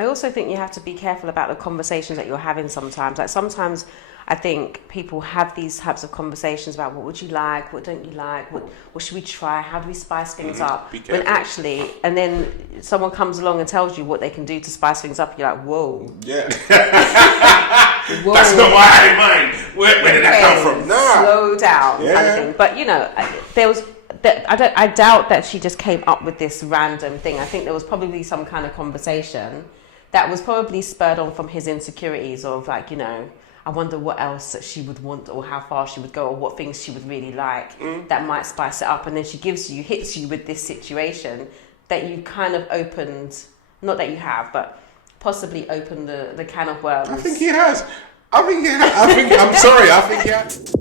I also think you have to be careful about the conversations that you're having sometimes. Like sometimes I think people have these types of conversations about what would you like, what don't you like, what should we try, how do we spice things up? When actually, and then someone comes along and tells you what they can do to spice things up, you're like, whoa. Yeah. Whoa. That's not what I had in mind. Where did that come from? Nah. Slow down, kind of thing. But, you know, there was... I doubt that she just came up with this random thing. I think there was probably some kind of conversation that was probably spurred on from his insecurities of like, you know, I wonder what else that she would want or how far she would go or what things she would really like that might spice it up. And then she hits you with this situation that you kind of opened, not that you have, but possibly opened the can of worms. I think he has. I'm sorry, I think he has.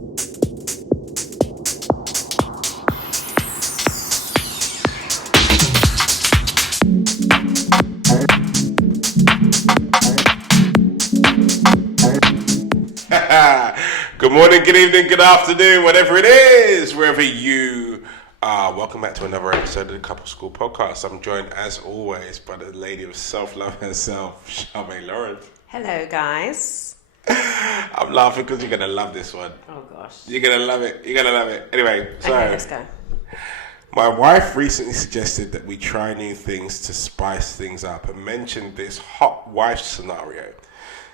Good morning, good evening, good afternoon, whatever it is, wherever you are. Welcome back to another episode of the Couple School Podcast. I'm joined, as always, by the lady of self-love herself, Charmaine Lawrence. Hello, guys. I'm laughing because you're going to love this one. Oh, gosh. You're going to love it. Anyway, so... Okay, let's go. My wife recently suggested that we try new things to spice things up and mentioned this hot wife scenario.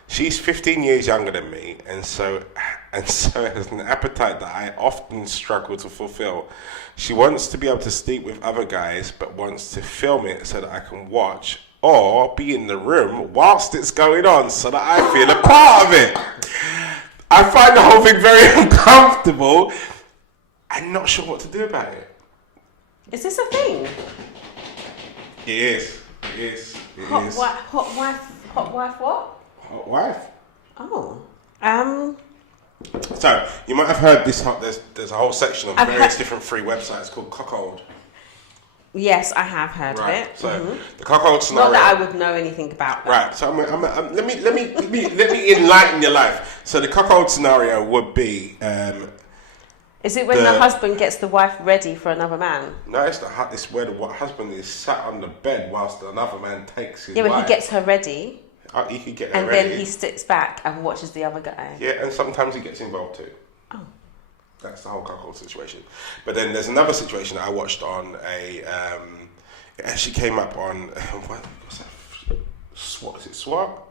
She's 15 years younger than me, and so has an appetite that I often struggle to fulfill. She wants to be able to sleep with other guys, but wants to film it so that I can watch or be in the room whilst it's going on so that I feel a part of it. I find the whole thing very uncomfortable. I'm not sure what to do about it. Is this a thing? It is. Hot wife what? Hot wife. Oh. So, you might have heard this. There's a whole section of various different free websites called Cuckold. Yes, I have heard of it. So, the Cuckold scenario. Not that I would know anything about that. Right. So, let me enlighten your life. So, the Cuckold scenario would be. Is it when the husband gets the wife ready for another man? No, it's where the husband is sat on the bed whilst another man takes his wife. Yeah, but he gets her ready. He could get her and ready. then he sits back and watches the other guy. Yeah, and sometimes he gets involved too. Oh. That's the whole cuckold situation. But then there's another situation that I watched on it actually came up on, what's that? SWAT, is it SWAT?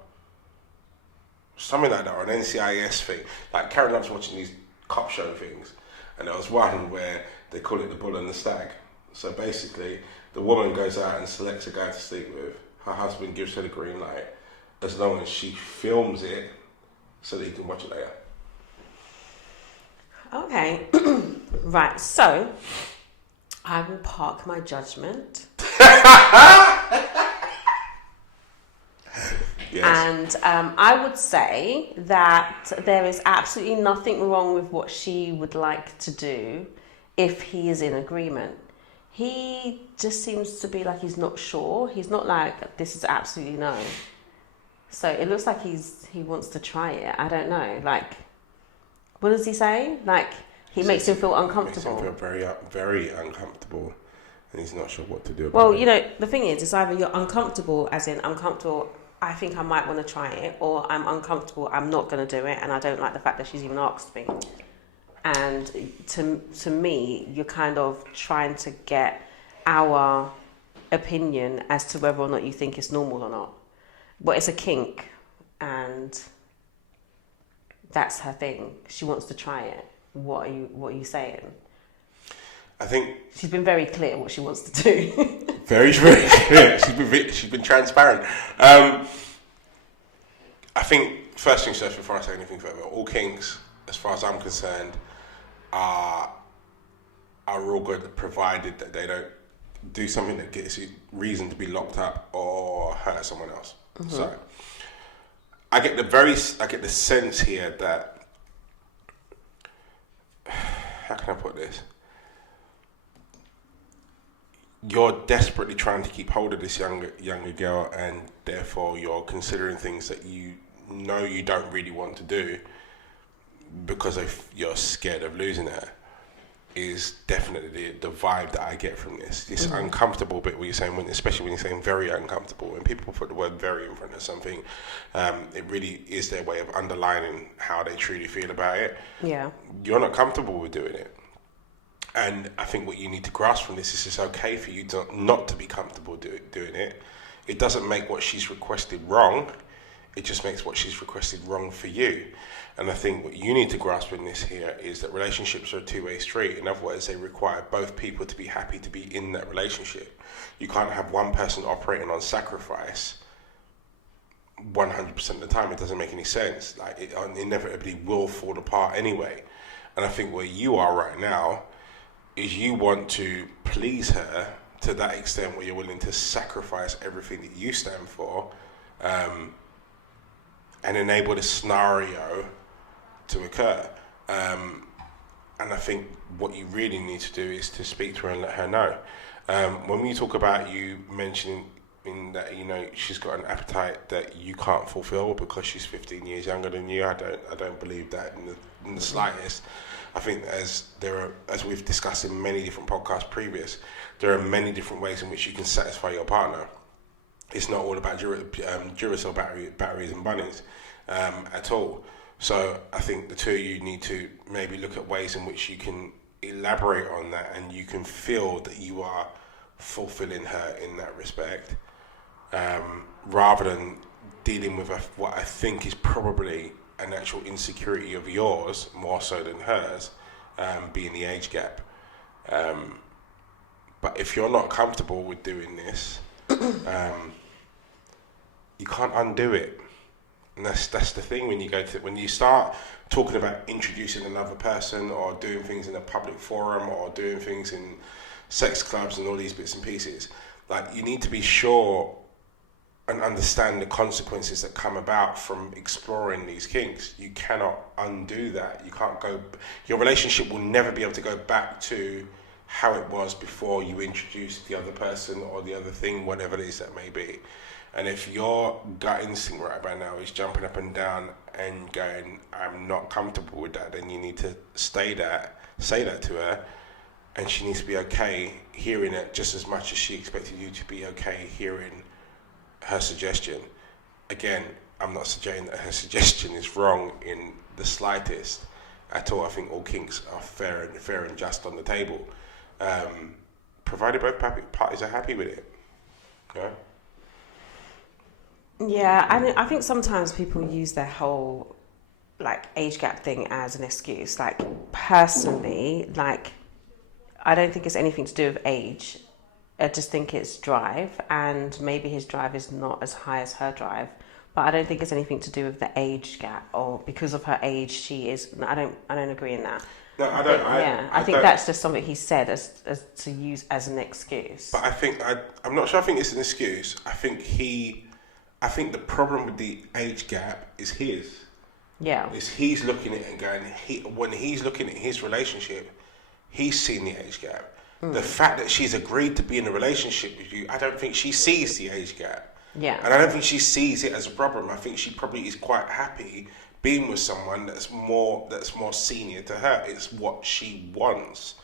Something like that, or an NCIS thing. Like, Karen loves watching these cop show things. And there was one where they call it the bull and the stag. So basically, the woman goes out and selects a guy to sleep with. Her husband gives her the green light, as long as she films it so that he can watch it later. Okay. Right, so I will park my judgment. Yes. And I would say that there is absolutely nothing wrong with what she would like to do if he is in agreement. He just seems to be like he's not sure. He's not like, this is absolutely no. So it looks like he wants to try it. I don't know. Like, what does he say? Like, he makes him feel uncomfortable. Makes him feel very, very uncomfortable, and he's not sure what to do about it. Well, you know, the thing is, it's either you're uncomfortable, as in uncomfortable, I think I might want to try it, or I'm uncomfortable, I'm not going to do it, and I don't like the fact that she's even asked me. And to me, you're kind of trying to get our opinion as to whether or not you think it's normal or not. But it's a kink, and that's her thing. She wants to try it. What are you saying? I think she's been very clear what she wants to do. very, very clear. She's been transparent. I think first things first, before I say anything further, all kinks, as far as I'm concerned, are all good, provided that they don't do something that gives you reason to be locked up or hurt someone else. Mm-hmm. So I get the sense here that, how can I put this? You're desperately trying to keep hold of this younger girl, and therefore you're considering things that you know you don't really want to do because you're scared of losing her. is definitely the vibe that I get from this. This uncomfortable bit where you're saying, especially when you're saying very uncomfortable, when people put the word very in front of something, it really is their way of underlining how they truly feel about it. Yeah. You're not comfortable with doing it. And I think what you need to grasp from this is it's okay for you not to be comfortable doing it. It doesn't make what she's requested wrong. It just makes what she's requested wrong for you. And I think what you need to grasp in this here is that relationships are a two-way street. In other words, they require both people to be happy to be in that relationship. You can't have one person operating on sacrifice 100% of the time. It doesn't make any sense. Like, it inevitably will fall apart anyway. And I think where you are right now is you want to please her to that extent where you're willing to sacrifice everything that you stand for, and enable the scenario to occur. And I think what you really need to do is to speak to her and let her know. When we talk about you mentioning that, she's got an appetite that you can't fulfill because she's 15 years younger than you, I don't believe that in the slightest. I think as we've discussed in many different podcasts previous, there are many different ways in which you can satisfy your partner. It's not all about Duracell batteries and bunnies at all. So I think the two of you need to maybe look at ways in which you can elaborate on that and you can feel that you are fulfilling her in that respect, rather than dealing with what I think is probably an actual insecurity of yours more so than hers, being the age gap. But if you're not comfortable with doing this, you can't undo it. And that's the thing when you start talking about introducing another person or doing things in a public forum or doing things in sex clubs and all these bits and pieces. Like, you need to be sure and understand the consequences that come about from exploring these kinks. You cannot undo that. You can't your relationship will never be able to go back to how it was before you introduced the other person or the other thing, whatever it is that may be. And if your gut instinct right by now is jumping up and down and going, I'm not comfortable with that, then you need to say that to her, and she needs to be okay hearing it just as much as she expected you to be okay hearing her suggestion. Again, I'm not suggesting that her suggestion is wrong in the slightest at all. I think all kinks are fair and just on the table, provided both parties are happy with it. Okay? Yeah, I think sometimes people use their whole age gap thing as an excuse. Personally, I don't think it's anything to do with age. I just think it's drive, and maybe his drive is not as high as her drive. But I don't think it's anything to do with the age gap, or because of her age she is. I don't agree in that. No, I don't. I think that's just something he said as to use as an excuse. But I'm not sure. I think it's an excuse. I think the problem with the age gap is his. Yeah. Is he's looking at it and going, when he's looking at his relationship, he's seen the age gap. The fact that she's agreed to be in a relationship with you, I don't think she sees the age gap. Yeah. And I don't think she sees it as a problem. I think she probably is quite happy being with someone that's more senior to her. It's what she wants.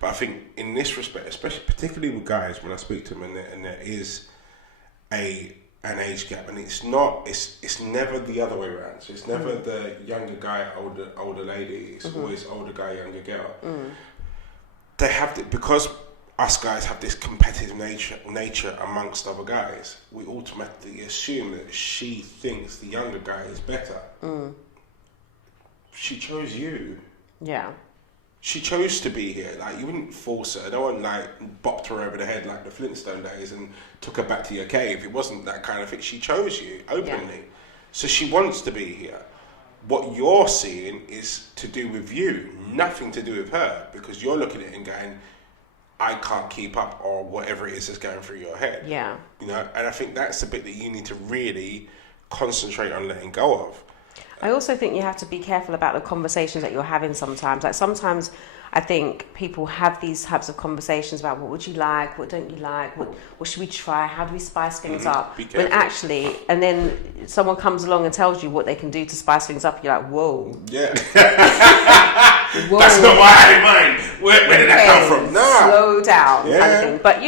But I think in this respect, especially particularly with guys, when I speak to them and there is an age gap, and it's never the other way around. So it's never the younger guy, older lady. It's always older guy, younger girl. They have because us guys have this competitive nature amongst other guys. We automatically assume that she thinks the younger guy is better. She chose you. Yeah. She chose to be here. You wouldn't force her. No one bopped her over the head like the Flintstone days and took her back to your cave. It wasn't that kind of thing. She chose you openly. Yeah. So she wants to be here. What you're seeing is to do with you, nothing to do with her, because you're looking at it and going, I can't keep up, or whatever it is that's going through your head. Yeah. And I think that's the bit that you need to really concentrate on letting go of. I also think you have to be careful about the conversations that you're having sometimes. Sometimes I think people have these types of conversations about what would you like, what don't you like, what should we try, how do we spice things up? When actually, and then someone comes along and tells you what they can do to spice things up, you're like, whoa. Yeah. Whoa. That's not what I had in mind. Where did that come from? Nah. Slow down, kind of thing. But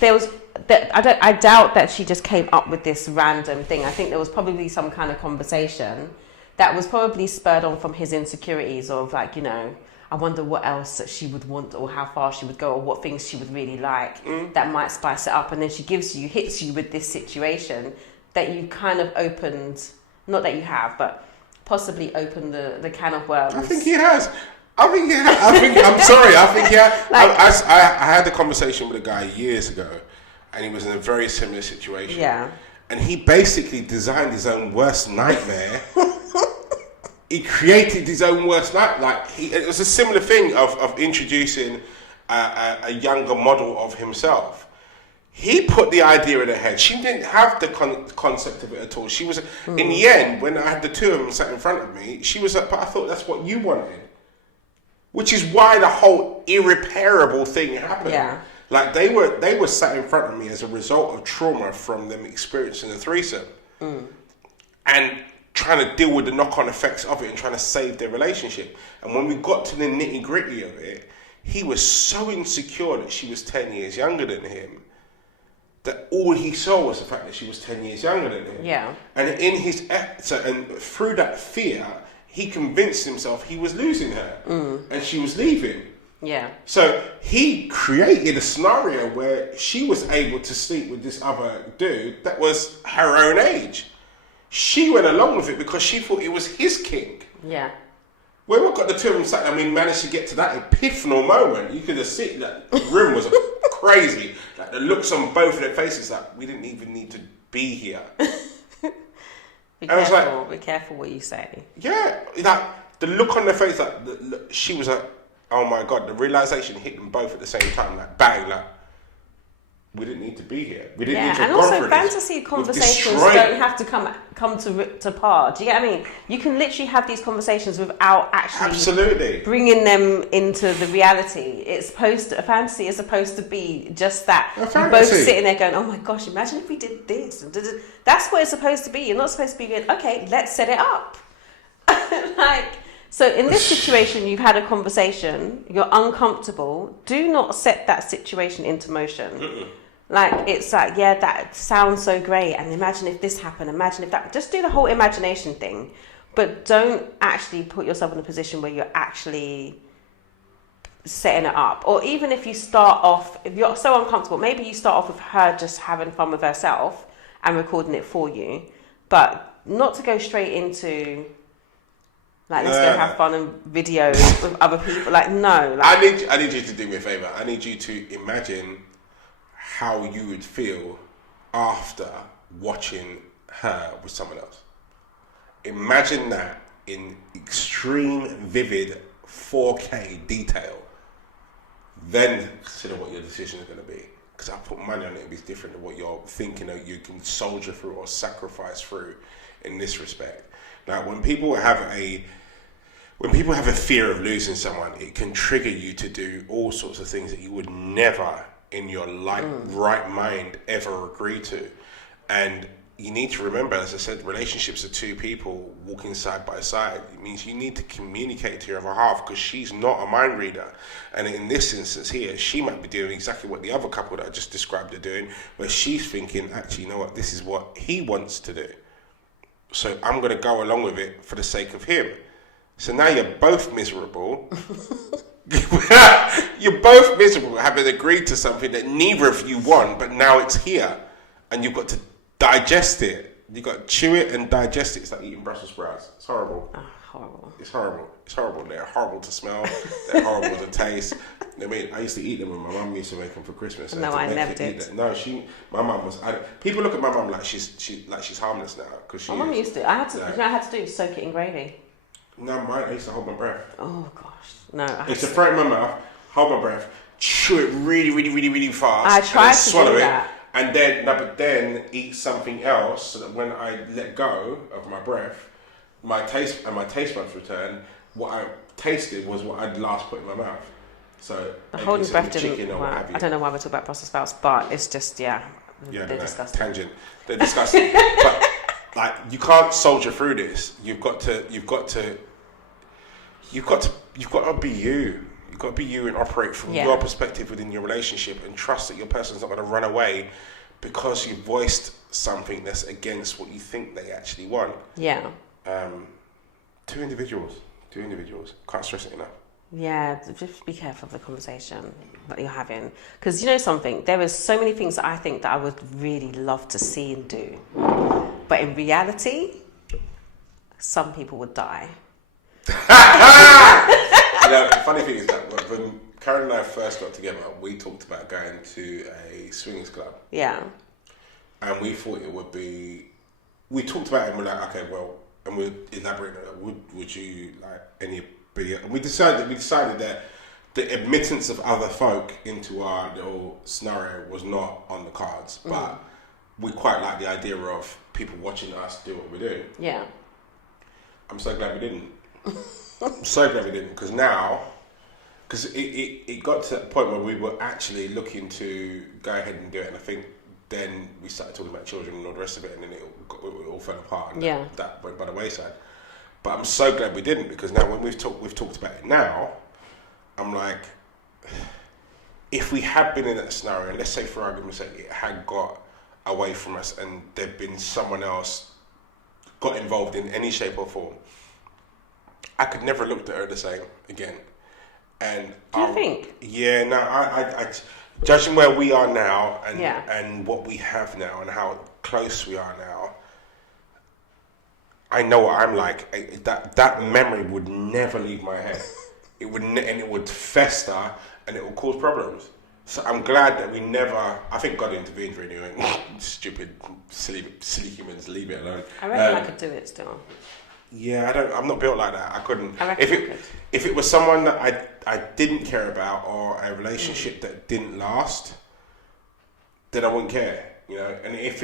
there was. I doubt that she just came up with this random thing. I think there was probably some kind of conversation that was probably spurred on from his insecurities of like, I wonder what else that she would want or how far she would go or what things she would really like that might spice it up. And then she hits you with this situation that you kind of opened, not that you have, but possibly opened the can of worms. I think he has. I'm sorry. I think he has. I had a conversation with a guy years ago, and he was in a very similar situation. Yeah. And he basically designed his own worst nightmare. He created his own worst nightmare. It was a similar thing of introducing a younger model of himself. He put the idea in her head. She didn't have the concept of it at all. She was, in the end, when I had the two of them sat in front of me, she was like, but I thought that's what you wanted. Which is why the whole irreparable thing happened. Yeah. Like they were sat in front of me as a result of trauma from them experiencing a threesome. And trying to deal with the knock-on effects of it and trying to save their relationship. And when we got to the nitty-gritty of it, he was so insecure that she was 10 years younger than him that all he saw was the fact that she was 10 years younger than him. Yeah. And and through that fear, he convinced himself he was losing her and she was leaving. Yeah. So he created a scenario where she was able to sleep with this other dude that was her own age. She went along with it because she thought it was his kink. Yeah. When we got the two of them sat, I mean, managed to get to that epiphanal moment. You could have seen that the room was crazy. Like the looks on both of their faces, like we didn't even need to be here. Be careful what you say. Yeah, like the look on their face, like she was like, oh my god, the realization hit them both at the same time, like bang, like we didn't need to be here. We didn't need to have gone through this. And also fantasy conversations don't have to come to par. Do you get what I mean? You can literally have these conversations without actually bringing them into the reality. Fantasy is supposed to be just that. You're both sitting there going, oh my gosh, imagine if we did this. That's what it's supposed to be. You're not supposed to be going, okay, let's set it up. So in this situation, you've had a conversation, you're uncomfortable. Do not set that situation into motion. Like, it's like, yeah, that sounds so great. And imagine if this happened, imagine if that. Just do the whole imagination thing. But don't actually put yourself in a position where you're actually setting it up. Or even if you start off, if you're so uncomfortable, maybe you start off with her just having fun with herself and recording it for you. But not to go straight into... Like, let's go have fun and videos with other people. Like, no. Like, I need you to do me a favour. I need you to imagine how you would feel after watching her with someone else. Imagine that in extreme, vivid 4K detail. Then consider what your decision is going to be. Because I put money on it, it'll be different than what you're thinking that you can soldier through or sacrifice through in this respect. Now, when people have a fear of losing someone, it can trigger you to do all sorts of things that you would never in your right mind ever agree to. And you need to remember, as I said, relationships are two people walking side by side. It means you need to communicate to your other half because she's not a mind reader. And in this instance here, she might be doing exactly what the other couple that I just described are doing, where she's thinking, actually, you know what, this is what he wants to do. So I'm going to go along with it for the sake of him. So now you're both miserable. You're both miserable having agreed to something that neither of you want, but now it's here. And you've got to digest it. You've got to chew it and digest it. It's like eating Brussels sprouts. It's horrible. Oh, horrible. It's horrible. It's horrible. They're horrible to smell. They're horrible to taste. I mean, I used to eat them when my mum used to make them for Christmas. No, I never did. No, my mum was. People look at my mum like she's harmless now because my mum used to. I had to do is soak it in gravy. No, mine. I used to hold my breath. Oh gosh, no. I used to throw it in my mouth, hold my breath, chew it really, really, really, really fast. I tried to swallow do it, that. and then eat something else so that when I let go of my breath, my taste buds return. What I tasted was what I'd last put in my mouth. So the holding breath didn't. I don't know why we're talking about Brussels sprouts, but it's just they're disgusting. Tangent. They're disgusting. But like you can't soldier through this. You've got to you've got to be you. You've got to be you and operate from your perspective within your relationship, and trust that your person's not going to run away because you voiced something that's against what you think they actually want. Yeah. Two individuals. Can't stress it enough. Yeah, just be careful of the conversation that you're having. Because you know something, there are so many things that I think that I would really love to see and do. But in reality, some people would die. The funny thing is that when Karen and I first got together, we talked about going to a swingers club. Yeah. And we thought it would be... We talked about it and we're like, okay, well... And we elaborated, would you like any... And we decided that the admittance of other folk into our little scenario was not on the cards, but we quite like the idea of people watching us do what we're doing. Yeah. I'm so glad we didn't. Because it got to a point where we were actually looking to go ahead and do it, and I think then we started talking about children and all the rest of it, and then it all fell apart, and that went by the wayside. But I'm so glad we didn't, because now when we've talked about it now, I'm like, if we had been in that scenario, and let's say for argument's sake it had got away from us and there'd been someone else got involved in any shape or form, I could never have looked at her the same again. And do you think? Yeah, no, I judging where we are now and what we have now and how close we are now, I know what I'm like. That memory would never leave my head. It would, and it would fester, and it would cause problems. So I'm glad that we never. I think God intervened really. Stupid, silly humans, leave it alone. I reckon I could do it still. Yeah, I'm not built like that. I couldn't. I reckon if it was someone that I didn't care about, or a relationship that didn't last, then I wouldn't care. You know, and if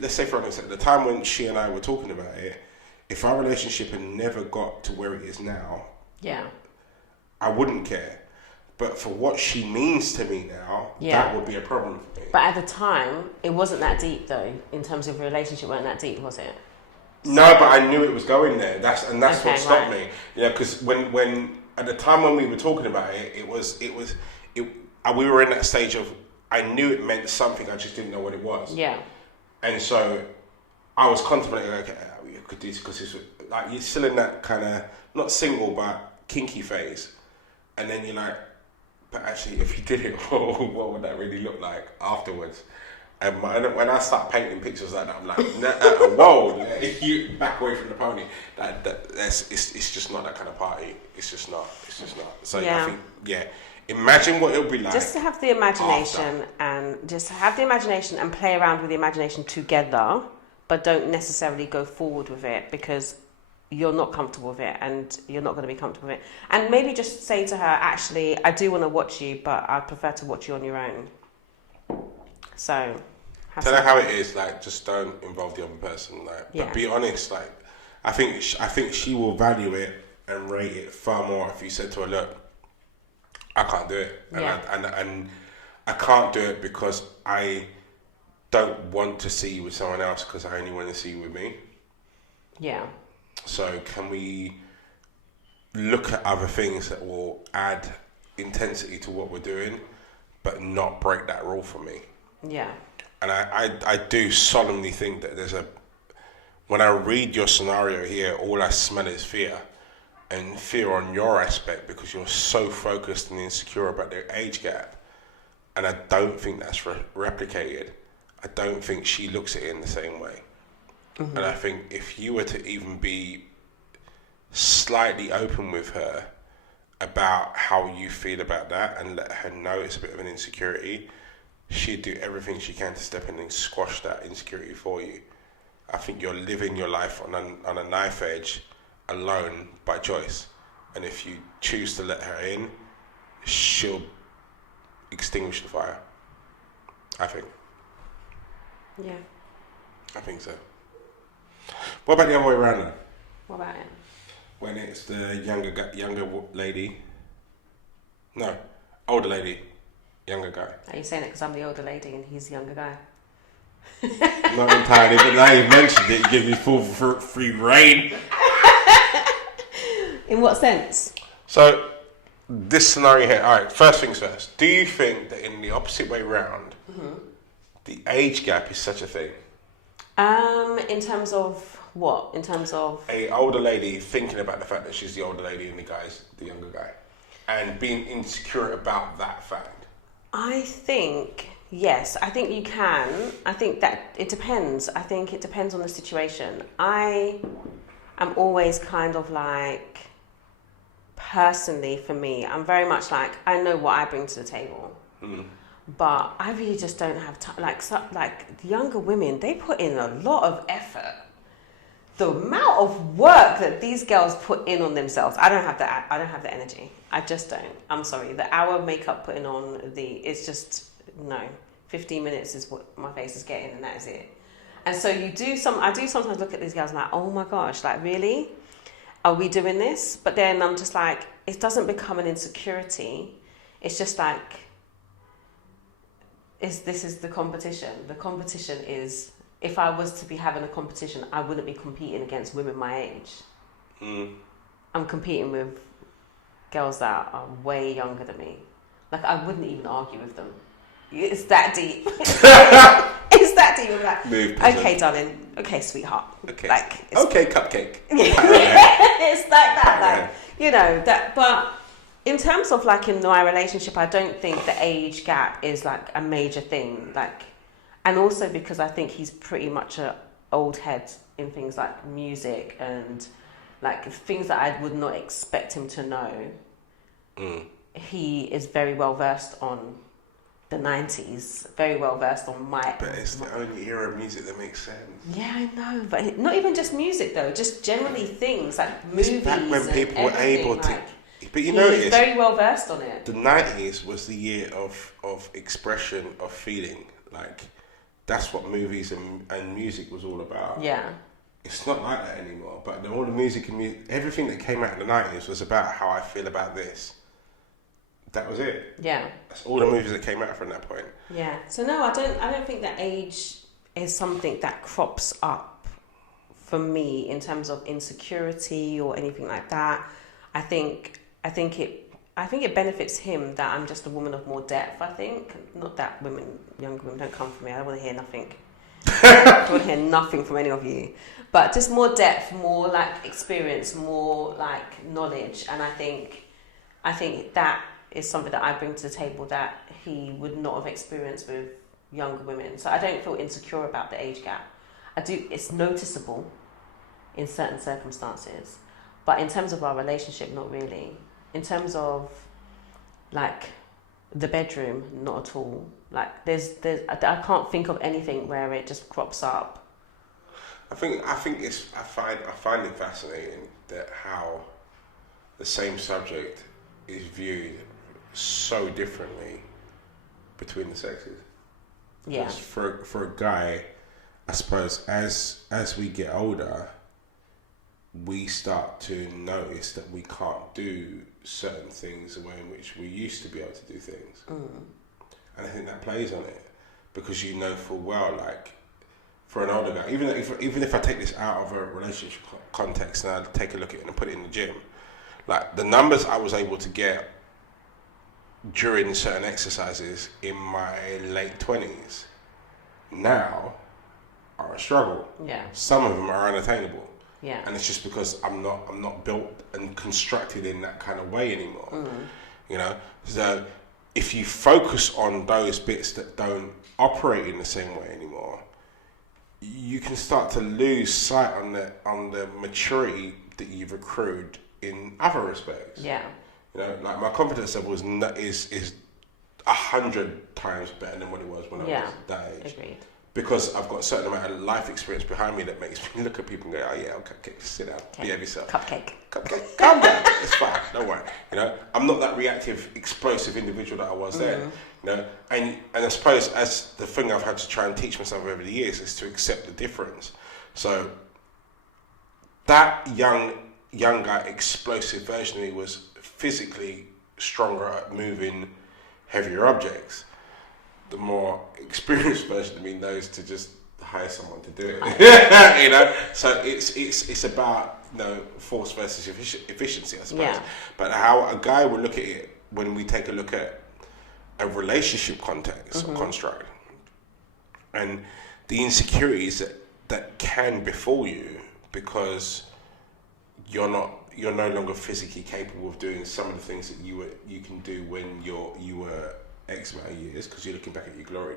let's say for instance, at the time when she and I were talking about it, if our relationship had never got to where it is now, I wouldn't care. But for what she means to me now, that would be a problem for me. But at the time, it wasn't that deep though. In terms of relationship, wasn't that deep, was it? No, but I knew it was going there. That's what stopped me. You know, because when at the time when we were talking about it, we were in that stage of, I knew it meant something, I just didn't know what it was. Yeah. And so I was contemplating, okay, you could do this, because it's like you're still in that kind of, not single, but kinky phase. And then you're like, but actually, if you did it, what would that really look like afterwards? And when I start painting pictures like that, I'm like, whoa, you back away from the pony. It's just not that kind of party. It's just not. So I think, imagine what it'll be like. Just to have the imagination and play around with the imagination together, but don't necessarily go forward with it because you're not comfortable with it and you're not going to be comfortable with it. And maybe just say to her, actually, I do want to watch you, but I prefer to watch you on your own. So tell her how it is. Like, just don't involve the other person. Like, but be honest. Like, I think she will value it and rate it far more if you said to her, look, I can't do it, and I can't do it because I don't want to see you with someone else because I only want to see you with me. Yeah. So can we look at other things that will add intensity to what we're doing, but not break that rule for me? Yeah. And I do solemnly think that when I read your scenario here, all I smell is fear. And fear on your aspect because you're so focused and insecure about the age gap. And I don't think that's replicated. I don't think she looks at it in the same way. Mm-hmm. And I think if you were to even be slightly open with her about how you feel about that and let her know it's a bit of an insecurity, she'd do everything she can to step in and squash that insecurity for you. I think you're living your life on a knife edge alone by choice. And if you choose to let her in, she'll extinguish the fire. I think. Yeah. I think so. What about the other way around then? What about it? When it's the younger lady. No, older lady, younger guy. Are you saying it because I'm the older lady and he's the younger guy? Not entirely, but now you've mentioned it, you give me full free reign. In what sense? So, this scenario here, all right, first things first. Do you think that in the opposite way round, the age gap is such a thing? In terms of what? In terms of A older lady thinking about the fact that she's the older lady and the guy's the younger guy, and being insecure about that fact. I think, yes, I think you can. I think that it depends. I think it depends on the situation. I am always kind of like, personally for me, I'm very much like, I know what I bring to the table. But I really just don't have time. Like the younger women, they put in a lot of effort. The amount of work that these girls put in on themselves, I don't have that. I don't have the energy. I just don't. I'm sorry. The hour makeup putting on it's just no. 15 minutes is what my face is getting, and that is it. And so I do sometimes look at these girls like, oh my gosh, like really, are we doing this? But then I'm just like, it doesn't become an insecurity. It's just like, this is the competition. The competition is, if I was to be having a competition, I wouldn't be competing against women my age. I'm competing with girls that are way younger than me. Like, I wouldn't even argue with them. It's that deep. It's that deep. I'm like, okay, darling. Okay, sweetheart. Okay. Like, okay, cupcake. It's like that. Like, you know, that, but in terms of like in my relationship, I don't think the age gap is like a major thing. Like, and also because I think he's pretty much a old head in things like music and like things that I would not expect him to know. He is very well versed on the 90s, very well versed on my... But it's the only era of music that makes sense. Yeah, I know, but not even just music though, just generally things like movies. It's back when people were able to... But you know, he's very well versed on it. The 90s was the year of expression, of feeling. Like, that's what movies and music was all about. Yeah. It's not like that anymore. But all the music and everything that came out in the 90s was about how I feel about this. That was it. Yeah. That's all the movies that came out from that point. Yeah. So no, I don't think that age is something that crops up for me in terms of insecurity or anything like that. I think it benefits him that I'm just a woman of more depth, I think. Not that younger women don't come from me. I don't want to hear nothing. I don't want to hear nothing from any of you. But just more depth, more like experience, more like knowledge. And I think that is something that I bring to the table that he would not have experienced with younger women. So I don't feel insecure about the age gap. It's noticeable in certain circumstances. But in terms of our relationship, not really. In terms of like the bedroom, not at all. Like I can't think of anything where it just crops up. I find it fascinating that how the same subject is viewed so differently between the sexes. Yeah. For a guy, I suppose as we get older, we start to notice that we can't do certain things the way in which we used to be able to do things. And I think that plays on it because you know full well, like, for an older guy, even if I take this out of a relationship context and I take a look at it and put it in the gym, like the numbers I was able to get during certain exercises in my late 20s now are a struggle. Yeah. Some of them are unattainable. Yeah. And it's just because I'm not built and constructed in that kind of way anymore. You know? So if you focus on those bits that don't operate in the same way anymore, you can start to lose sight on the maturity that you've accrued in other respects. Yeah. You know, like my confidence level is 100 times better than what it was when I was that age. Agreed. Because I've got a certain amount of life experience behind me that makes me look at people and go, oh yeah, okay, sit down, behave yourself. Cupcake, calm down, it's fine, don't worry. You know, I'm not that reactive, explosive individual that I was then. You know, and I suppose as the thing I've had to try and teach myself over the years is to accept the difference. So that younger, explosive version of me was physically stronger at moving heavier objects. The more experienced version of me knows to just hire someone to do it. You know, so it's about force versus efficiency, I suppose. Yeah. But how a guy would look at it when we take a look at a relationship context or construct, and the insecurities that can befall you because you're no longer physically capable of doing some of the things that you can do when you were X amount of years, because you're looking back at your glory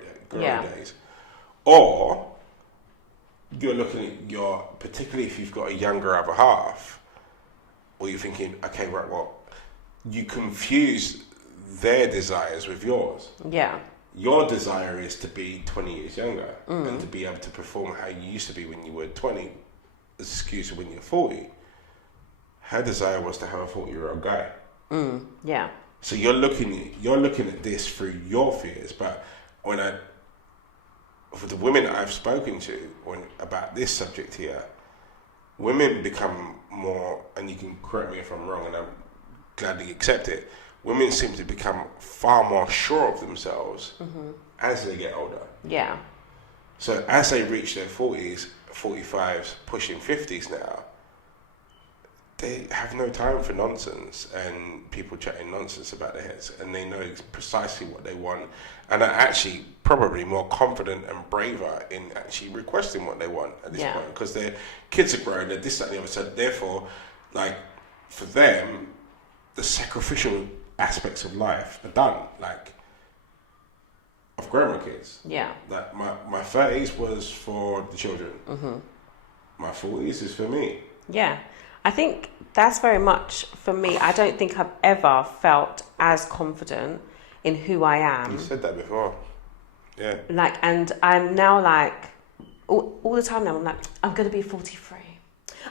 days, or you're looking at particularly if you've got a younger other half, or you're thinking, okay, right, well, you confuse their desires with yours. Yeah. Your desire is to be 20 years younger and to be able to perform how you used to be when you were 20, excuse me, when you're 40. Her desire was to have a 40-year-old guy. Yeah. So you're looking at this through your fears, but for the women I've spoken to about this subject here, women become more, and you can correct me if I'm wrong, and I gladly accept it, women seem to become far more sure of themselves as they get older. Yeah. So as they reach their 40s, 45s, pushing 50s now, they have no time for nonsense and people chatting nonsense about their heads, and they know precisely what they want and are actually probably more confident and braver in actually requesting what they want at this point, because their kids are grown, they're this, that, and the other. So therefore, like, for them, the sacrificial aspects of life are done. Like, I've grown my kids. Yeah. Like, my 30s was for the children. My 40s is for me. Yeah. I think that's very much for me. I don't think I've ever felt as confident in who I am. You said that before. Yeah. Like, and I'm now like, all the time now, I'm like, I'm going to be 43.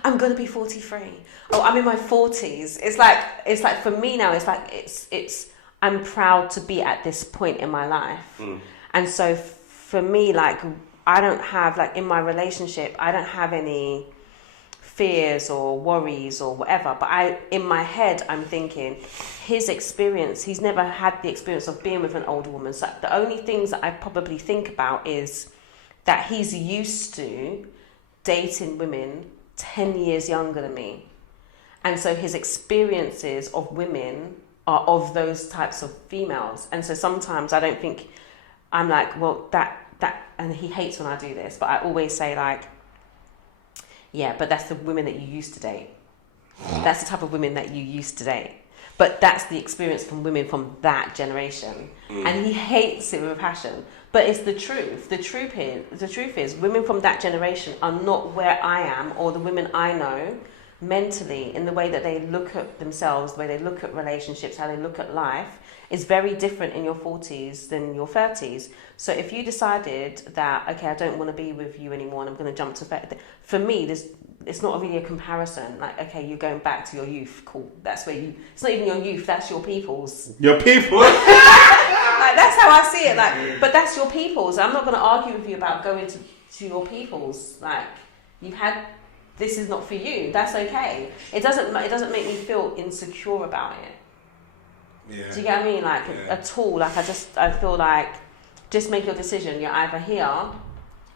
I'm going to be 43. Oh, I'm in my 40s. It's like for me now, it's like, I'm proud to be at this point in my life. And so for me, like, I don't have, like, in my relationship, I don't have any fears or worries or whatever, but in my head I'm thinking his experience, he's never had the experience of being with an older woman, so the only things that I probably think about is that he's used to dating women 10 years younger than me, and so his experiences of women are of those types of females. And so sometimes I don't think, I'm like, well, that and he hates when I do this, but I always say, like, yeah, but that's the women that you used to date. That's the type of women that you used to date. But that's the experience from women from that generation. And he hates it with a passion. But it's the truth. The truth is women from that generation are not where I am, or the women I know mentally, in the way that they look at themselves, the way they look at relationships, how they look at life, is very different in your 40s than your 30s. So if you decided that, okay, I don't want to be with you anymore and I'm going to jump to 30, for me, it's not really a comparison. Like, okay, you're going back to your youth, cool. That's where it's not even your youth, that's your people's. Your people? Like, that's how I see it. Like, but that's your people's. I'm not going to argue with you about going to your people's. Like, you've had, this is not for you. That's okay. It doesn't make me feel insecure about it. Yeah. Do you get what I mean? Like, at all. Like, I feel like, just make your decision. You're either here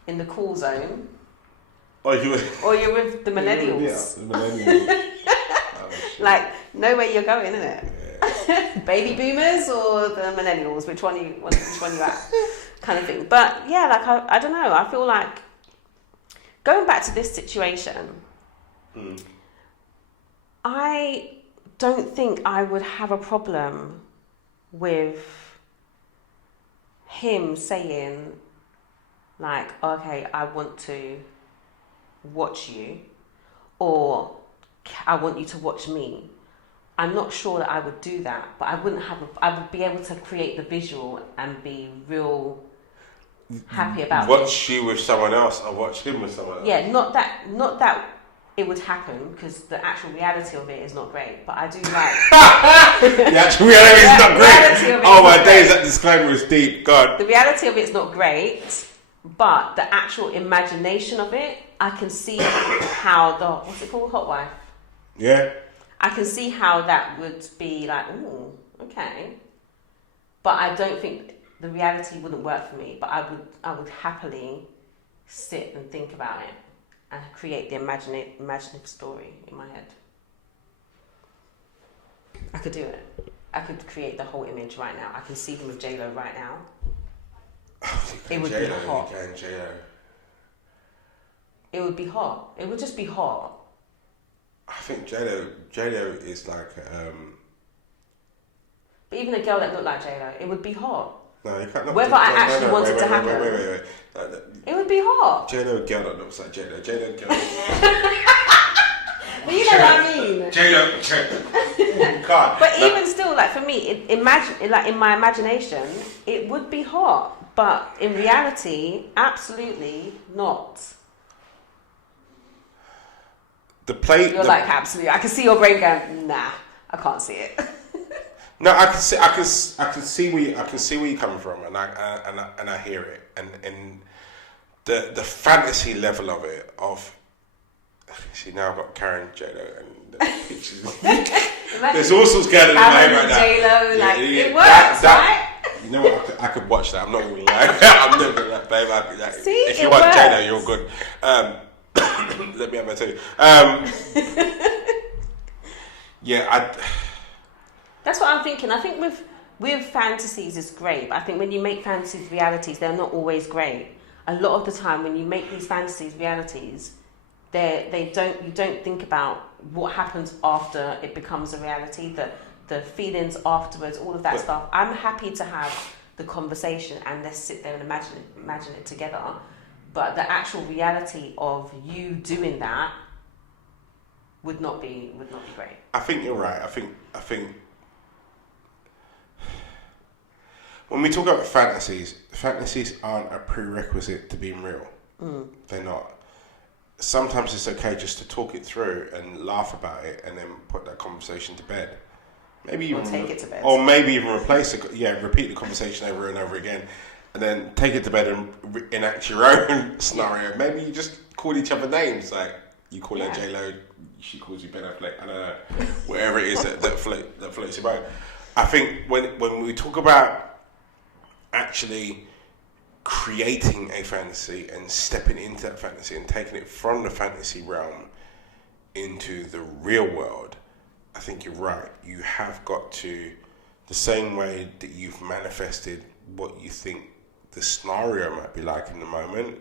in the cool zone, or you're with the millennials. The millennials. Like, know where you're going, innit? Yeah. Baby boomers or the millennials? Which one you at? Kind of thing. But yeah, like, I don't know. I feel like going back to this situation, I don't think I would have a problem with him saying, like, okay, I want to watch you, or I want you to watch me. I'm not sure that I would do that, but I would be able to create the visual and be real happy about watch you with someone else or watch him with someone else. Yeah, not that it would happen, because the actual reality of it is not great, but I do like the actual reality is not great. Oh my days, that disclaimer is deep. God. The reality of it's not great, but the actual imagination of it, I can see how what's it called, hot wife? Yeah. I can see how that would be like, ooh, okay. But I don't think the reality wouldn't work for me, but I would happily sit and think about it. and create the imaginative story in my head. I could do it. I could create the whole image right now. I can see him with J-Lo right now. It would be hot. It would be hot. It would just be hot. I think J-Lo is like... But even a girl that looked like J-Lo, it would be hot. No, you can't. Whether I actually wanted to happen. Wait. It would be hot. J-Lo girl that looks like J-Lo. J-Lo girl. But you know what I mean. J-Lo. God. But even still, like for me, like in my imagination, it would be hot. But in reality, absolutely not. You're like, absolutely. I can see your brain going, nah, I can't see it. No, I can see where you're coming from, and I hear it, and the fantasy level of it. See, now I've got Karen, J-Lo, and the pictures. There's all sorts going on in my head right now. J-Lo, like it works, right? You know what? I could watch that. I'm not gonna lie. I'm never gonna lie, babe. See, if you want J-Lo, you're good. Let me have that too. Yeah, That's what I'm thinking. I think with fantasies it's great, but I think when you make fantasies realities, they're not always great. A lot of the time when you make these fantasies realities, you don't think about what happens after it becomes a reality, the feelings afterwards, all of that stuff. I'm happy to have the conversation and let's sit there and imagine it together. But the actual reality of you doing that would not be great. I think you're right. I think when we talk about fantasies aren't a prerequisite to being real. They're not. Sometimes it's okay just to talk it through and laugh about it, and then put that conversation to bed. Maybe even take it to bed, or maybe even repeat the conversation over and over again, and then take it to bed and enact your own scenario. Maybe you just call each other names, like you call her J-Lo, she calls you Ben Affleck. I don't know, whatever it is that floats your boat. I think when we talk about actually creating a fantasy and stepping into that fantasy and taking it from the fantasy realm into the real world, I think you're right. You have got to, the same way that you've manifested what you think the scenario might be like in the moment,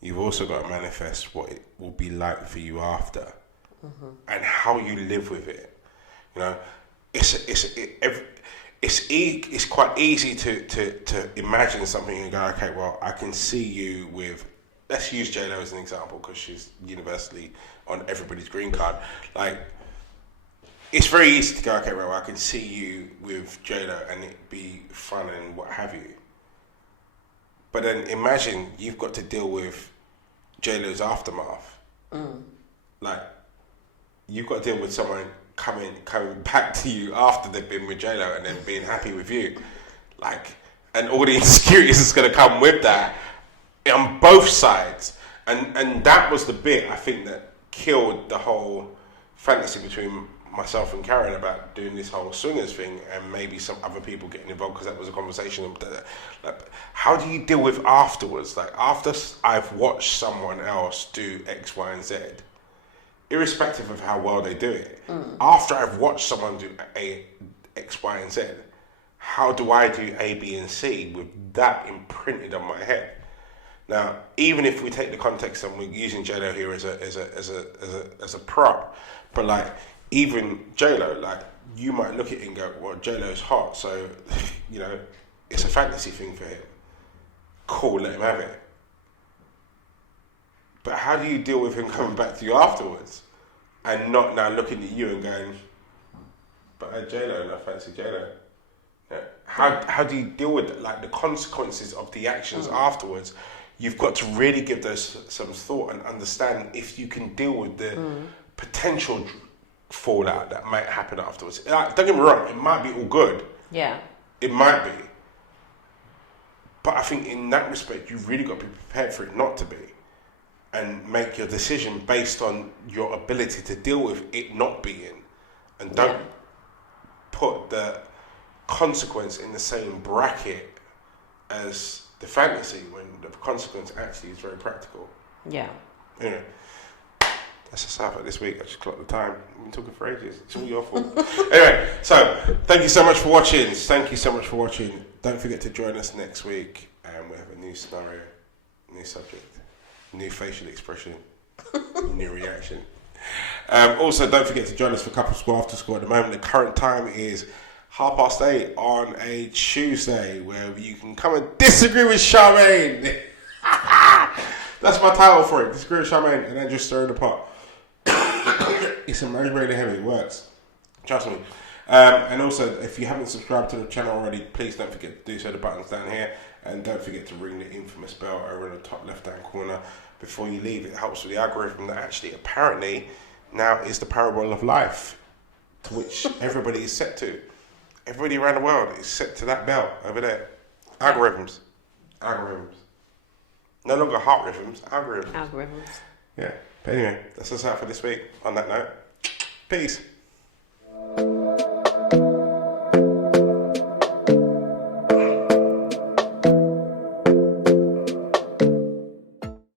you've also got to manifest what it will be like for you after, and how you live with it. You know, it's quite easy to imagine something and go, okay, well, I can see you with, let's use J-Lo as an example because she's universally on everybody's green card. Like, it's very easy to go, okay, well, I can see you with J-Lo and it be fun and what have you. But then imagine you've got to deal with J-Lo's aftermath. Like, you've got to deal with someone coming back to you after they've been with J-Lo and then being happy with you. Like, and all the insecurities that's going to come with that on both sides. And that was the bit, I think, that killed the whole fantasy between myself and Karen about doing this whole swingers thing, and maybe some other people getting involved, because that was a conversation. Like, how do you deal with afterwards? Like, after I've watched someone else do X, Y, and Z, irrespective of how well they do it, after I've watched someone do X, Y, and Z, how do I do A, B, and C with that imprinted on my head? Now, even if we take the context and we're using J-Lo here as a prop, but like, even J-Lo, like, you might look at it and go, well, J-Lo's hot, so, you know, it's a fantasy thing for him. Cool, let him have it. But how do you deal with him coming back to you afterwards and not now looking at you and going, but I J-Lo and I fancy J-Lo? Yeah. How do you deal with it? Like, the consequences of the actions afterwards, you've got to really give those some thought and understand if you can deal with the potential fallout that might happen afterwards. Like, don't get me wrong, it might be all good. Yeah. It might be. But I think in that respect, you've really got to be prepared for it not to be. And make your decision based on your ability to deal with it not being. And don't put the consequence in the same bracket as the fantasy, when the consequence actually is very practical. Yeah. You know, That's just how for this week. I just clocked the time. I've been talking for ages. It's all your fault. Anyway, so thank you so much for watching. Thank you so much for watching. Don't forget to join us next week, and we have a new scenario, new subject, new facial expression, new reaction. Also, don't forget to join us for Couple School After School. At the moment, the current time is 8:30 on a Tuesday, where you can come and disagree with Charmaine. That's my title for it. Disagree with Charmaine and then just stir in the pot. It's really heavy. It works. Trust me. And also, if you haven't subscribed to the channel already, please don't forget to do so. The button's down here. And don't forget to ring the infamous bell over in the top left-hand corner before you leave. It helps with the algorithm that actually, apparently, now is the parable of life, to which everybody is set to. Everybody around the world is set to that bell over there. Algorithms. No longer heart rhythms, algorithms. Yeah. But anyway, that's us out for this week. On that note, peace.